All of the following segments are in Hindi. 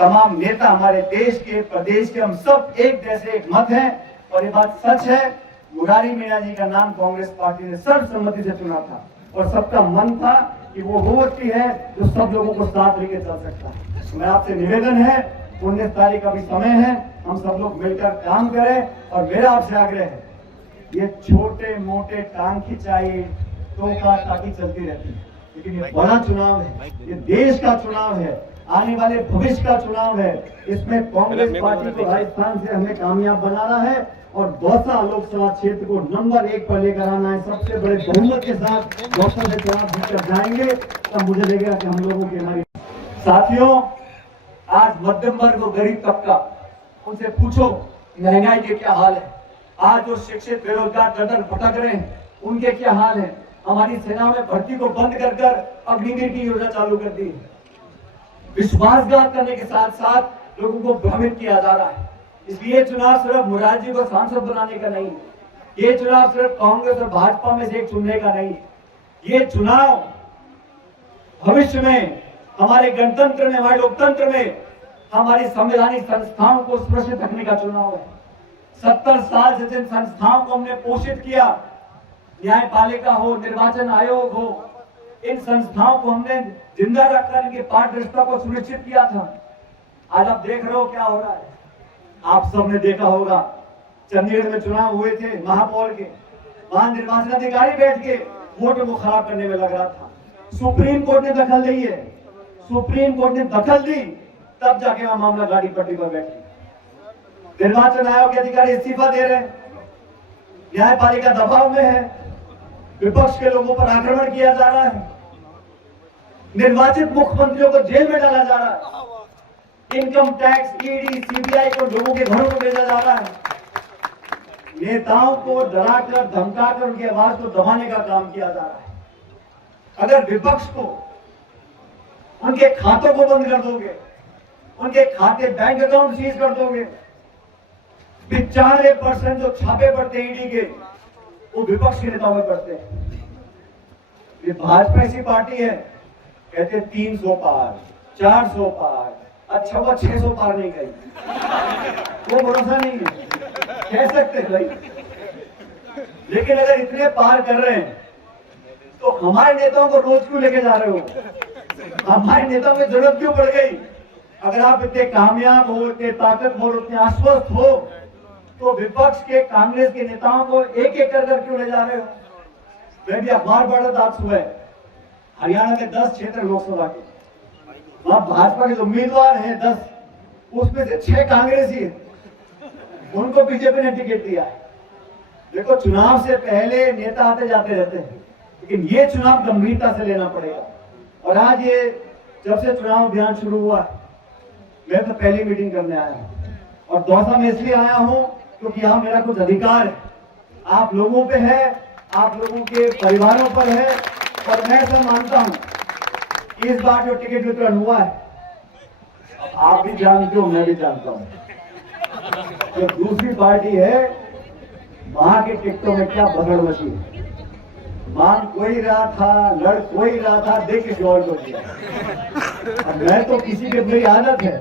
तमाम नेता हमारे देश के, प्रदेश के, हम सब एक जैसे एक मत हैं। और ये बात सच है, मुरारी मीणा जी का नाम कांग्रेस पार्टी ने सर्वसम्मति से चुना था और सबका मन था कि वो व्यक्ति है जो सब लोगों को साथ लेके चल सकता है। मैं आपसे निवेदन है, 19 तारीख का भी समय है, हम सब लोग मिलकर काम करें। और मेरा आपसे आग्रह है, ये छोटे मोटे टांग खिंचाई टोका टाकी चलती रहती है, लेकिन ये बड़ा चुनाव है, ये देश का चुनाव है, आने वाले भविष्य का चुनाव है। इसमें कांग्रेस पार्टी को राजस्थान से हमें कामयाब बनाना है और दौसा लोकसभा क्षेत्र को नंबर 1 पर लेकर आना है। सबसे बड़े बहुमत के साथ दौसा से चुनाव जीतकर जाएंगे, तब मुझे लगेगा कि हम लोगों की हमारी साथियों, आज मध्यम वर्ग और गरीब तबका, उनसे पूछो महंगाई के क्या हाल है। आज जो शिक्षित बेरोजगार दर भटक रहे हैं, उनके क्या हाल है। हमारी सेना में भर्ती को बंद कर अग्निवीर की योजना चालू कर दी है। विश्वासघात करने के साथ साथ लोगों को भ्रमित किया जा रहा है। इसलिए चुनाव सिर्फ मुरारी जी को सांसद बनाने का नहीं, ये चुनाव सिर्फ कांग्रेस और भाजपा में से एक चुनने का नहीं, ये चुनाव भविष्य में हमारे गणतंत्र में, हमारे लोकतंत्र में, हमारी संवैधानिक संस्थाओं को सुरक्षित रखने का चुनाव है। 70 साल से जिन संस्थाओं को हमने पोषित किया, न्यायपालिका हो, निर्वाचन आयोग हो, इन संस्थाओं को हमने जिंदा रखकर इनकी पारदर्शिता को सुनिश्चित किया था। आज आप देख रहे हो क्या हो रहा है। आप सबने देखा होगा, चंडीगढ़ में चुनाव हुए थे महापौर के, वहां निर्वाचन अधिकारी बैठ के वोटों को खराब करने में लग रहा था। सुप्रीम कोर्ट ने दखल दी है, सुप्रीम कोर्ट ने दखल दी, तब जाके वहां मामला गाड़ी पट्टी पर बैठी। निर्वाचन आयोग के अधिकारी इस्तीफा दे रहे हैं, न्यायपालिका दबाव में है, विपक्ष के लोगों पर आक्रमण किया जा रहा है, निर्वाचित मुख्यमंत्रियों को जेल में डाला जा रहा है, इनकम टैक्स, ईडी, सीबीआई को लोगों के घरों में भेजा जा रहा है, नेताओं को डराकर धमकाकर उनकी आवाज को दबाने का काम किया जा रहा है। अगर विपक्ष को उनके खातों को बंद कर दोगे, उनके खाते बैंक अकाउंट सीज कर दोगे, 95% जो छापे पड़ते ईडी के, वो विपक्ष के नेताओं में पड़ते हैं। ये भाजपा ऐसी पार्टी है, कहते 300 पार, 400 पार, अच्छा हुआ 600 पार नहीं गई, वो भरोसा नहीं है, कह सकते भाई। लेकिन अगर इतने पार कर रहे हैं तो हमारे नेताओं को रोज क्यों लेके जा रहे हो? हमारे नेताओं की जरूरत क्यों पड़ गई? अगर आप इतने कामयाब हो, इतने ताकतवर, इतने आश्वस्त हो, तो विपक्ष के, कांग्रेस के नेताओं को एक एक कर क्यों ले जा रहे हो? मैं भी अखबार पढ़ रहा था आज सुबह, हरियाणा में 10 क्षेत्र लोकसभा के, वहां भाजपा के जो उम्मीदवार हैं 10, उसमें से 6 कांग्रेसी है, उनको बीजेपी ने टिकट दिया है। देखो, चुनाव से पहले नेता आते जाते रहते हैं, लेकिन ये चुनाव गंभीरता से लेना पड़ेगा। और आज ये जब से चुनाव अभियान शुरू हुआ, मैं तो पहली मीटिंग करने आया हूं और दौसा में इसलिए आया हूं क्योंकि यहाँ मेरा कुछ अधिकार है, आप लोगों पे है, आप लोगों के परिवारों पर है। और मैं ऐसा मानता हूं कि इस बार जो टिकट वितरण हुआ है, आप भी जानते हो, मैं भी जानता हूं, जो दूसरी पार्टी है वहां के टिकटों में क्या भगड़ मची है। मांग कोई रहा था, लड़ कोई रहा था, देख के जोर को दिया। मैं तो किसी के, मेरी आदत है,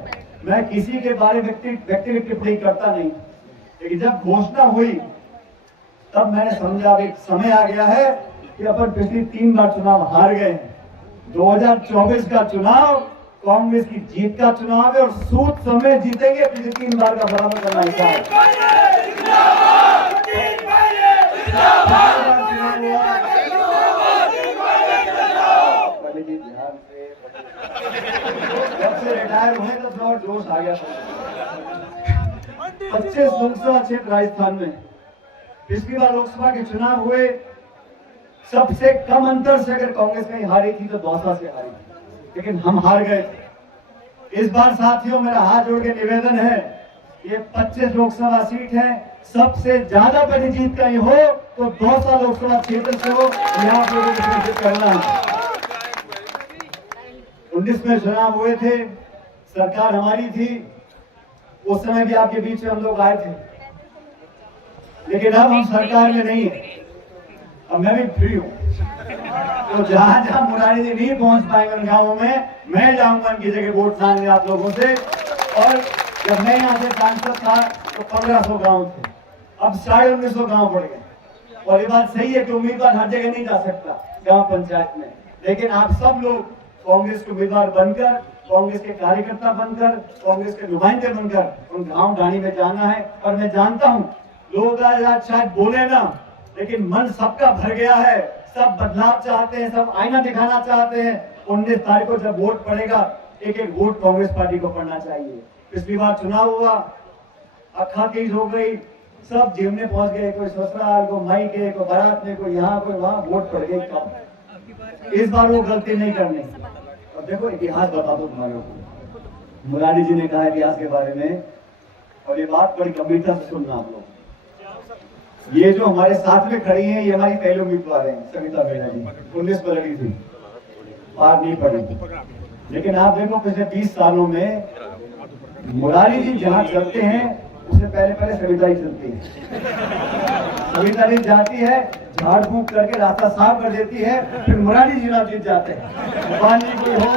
मैं किसी के बारे में व्यक्तिगत टिप्पणी करता नहीं, लेकिन जब घोषणा हुई तब मैंने समझा एक समय आ गया है कि अपन पिछली 3 बार चुनाव हार गए हैं। 2024 का चुनाव कांग्रेस की जीत का चुनाव है और सूद समेत जीतेंगे। पिछली 3 बार का बराबर करना हिसाब जब से रिटायर हुए तो थोड़ा जोश आ गया। 25 लोकसभा क्षेत्र राजस्थान में, पिछली बार लोकसभा के चुनाव हुए, सबसे कम अंतर से अगर कांग्रेस कहीं हारी थी तो दौसा से हारी, लेकिन हम हार गए। इस बार साथियों, मेरा हाथ जोड़ के निवेदन है, ये 25 लोकसभा सीट है, सबसे ज्यादा बड़ी जीत कहीं हो तो दौसा लोकसभा क्षेत्र से हो, यहाँ पर सुनिश्चित करना है। 19 में चुनाव हुए थे, सरकार हमारी थी, उस समय भी आपके बीच में हम लोग आए थे, लेकिन अब हम सरकार में नहीं है, अब मैं भी फ्री हूं। तो जहां जहां मुरारी जी नहीं पहुंच पाएंगे उन गांवों में, मैं जाऊंगा उनकी जगह वोट मांगने आप लोगों से। और जब मैं यहाँ से सांसद था तो 1500 गांव थे, अब 1950 गांव बढ़ गए। और ये बात सही है कि उम्मीदवार हर जगह नहीं जा सकता गांव पंचायत में, लेकिन आप सब लोग कांग्रेस के उम्मीदवार बनकर, कांग्रेस के कार्यकर्ता बनकर, कांग्रेस के नुमाइंदे बनकर उन गांव ढाणी में जाना है। और मैं जानता हूं लोग आज शायद बोले ना, लेकिन मन सबका भर गया है, सब बदलाव चाहते हैं, सब आईना दिखाना चाहते हैं। 19 तारीख को जब वोट पड़ेगा, एक एक वोट कांग्रेस पार्टी को पड़ना चाहिए। पिछली बार चुनाव हुआ, अखा तीज हो गई, सब जीवने पहुंच गए, कोई ससुराल, को माई के, को बारात में, कोई यहाँ, कोई वहां, वोट पड़ गई कब। इस बार वो गलती नहीं करनी। और देखो इतिहास बता दो तुम्हारे को, मुरारी जी ने कहा इतिहास के बारे में, और ये बात बड़ी गंभीरता से सुनना आप लोग। ये जो हमारे साथ में खड़ी हैं, ये हमारी पहले उम्मीदवार हैं, सविता मीणा जी 19 में लड़ी थी, पार नहीं पड़ी। लेकिन आप देखो पिछले 20 सालों में मुरारी जी जहां चलते हैं, उससे पहले सविता ही चलती है। सविता जी जाती है, झाड़ फूक करके रास्ता साफ कर देती है, फिर मुरारी जी जीत जाते हैं। पानी कोई हो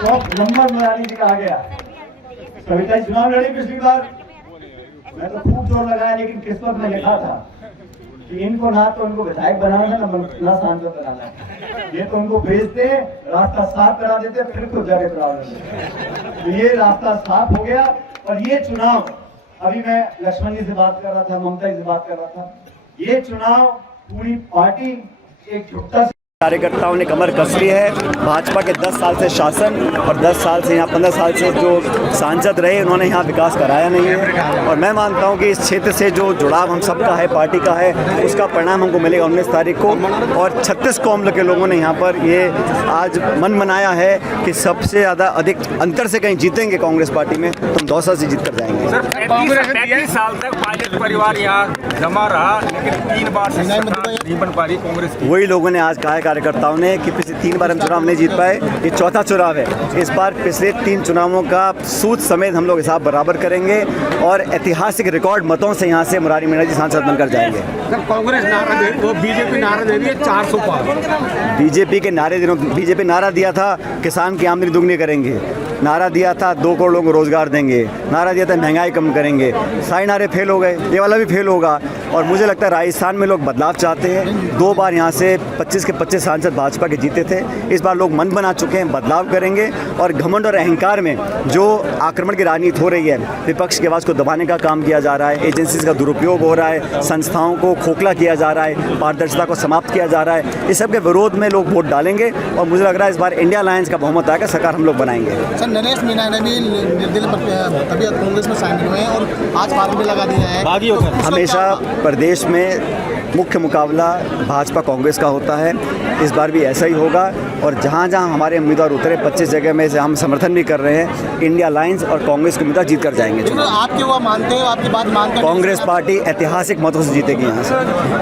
तो नंबर मुरारी जी का आ गया। सविता जी चुनाव लड़ी पिछली बार, मैं तो खूब जोर लगाया, लेकिन किस्मत में लिखा था कि इनको ना तो उनको विधायक बनाना है, ना सांसद बनाना है। ये तो उनको भेजते, रास्ता साफ करा देते, फिर खुद जाके चुनाव लड़ते। तो ये रास्ता साफ हो गया। और ये चुनाव, अभी मैं लक्ष्मण जी से बात कर रहा था, ममता जी से बात कर रहा था, ये चुनाव पूरी पार्टी एकजुटता से कार्यकर्ताओं ने कमर कस ली है। भाजपा के 10 साल से शासन और 10 साल से यहाँ 15 साल से जो सांसद रहे, उन्होंने यहाँ विकास कराया नहीं है। और मैं मानता हूँ कि इस क्षेत्र से जो जुड़ाव हम सबका है, पार्टी का है, उसका परिणाम हमको मिलेगा 19 तारीख को। और 36 कौम के लोगों ने यहाँ पर ये आज मन बनाया है कि सबसे ज़्यादा अधिक अंतर से कहीं जीतेंगे कांग्रेस पार्टी में, तो हम दौसा से जीत कर जाएंगे। 35 साल तक पायलट परिवार यहाँ जमा रहा, लेकिन 3 बार से नहीं बन पा रही कांग्रेस की। वही लोगों ने आज कहा है कार्यकर्ताओं ने कि पिछले 3 बार हम चुनाव नहीं जीत पाए, ये चौथा चुनाव है। इस बार पिछले 3 चुनावों का सूद समेत हम लोग हिसाब बराबर करेंगे और ऐतिहासिक रिकॉर्ड मतों से यहाँ से मुरारी मीणा जी सांसद बनकर जाएंगे। कांग्रेस नारा दे, वो बीजेपी नारा दे रही है 400 पार। बीजेपी नारा दिया था किसान की आमदनी दुगनी करेंगे, नारा दिया था 2 करोड़ लोगों को रोजगार देंगे, नारा दिया था महंगाई कम करेंगे। सारे नारे फेल हो गए, ये वाला भी फेल होगा। और मुझे लगता है राजस्थान में लोग बदलाव चाहते हैं। 2 बार यहाँ से 25 के 25 सांसद भाजपा के जीते थे, इस बार लोग मन बना चुके हैं, बदलाव करेंगे। और घमंड और अहंकार में जो आक्रमण की राजनीति हो रही है, विपक्ष की आवाज़ को दबाने का काम किया जा रहा है, एजेंसीज का दुरुपयोग हो रहा है, संस्थाओं को खोखला किया जा रहा है, पारदर्शिता को समाप्त किया जा रहा है, इस सब के विरोध में लोग वोट डालेंगे। और मुझे लग रहा है इस बार इंडिया अलायंस का बहुमत आएगा, सरकार हम लोग बनाएंगे। सर, नरेश मीणा ने भी निर्दलीय तबियत कांग्रेस में शामिल हुए हैं और आज फार्म भी लगा दिया है। हमेशा प्रदेश में मुख्य मुकाबला भाजपा कांग्रेस का होता है, इस बार भी ऐसा ही होगा। और जहाँ जहाँ हमारे उम्मीदवार उतरे 25 जगह में से हम समर्थन भी कर रहे हैं, इंडिया अलायंस और कांग्रेस के उम्मीदवार जीत कर जाएंगे। आपके वो मानते हो, आपकी बात मानते हैं, कांग्रेस पार्टी ऐतिहासिक मतों से जीतेगी यहाँ से।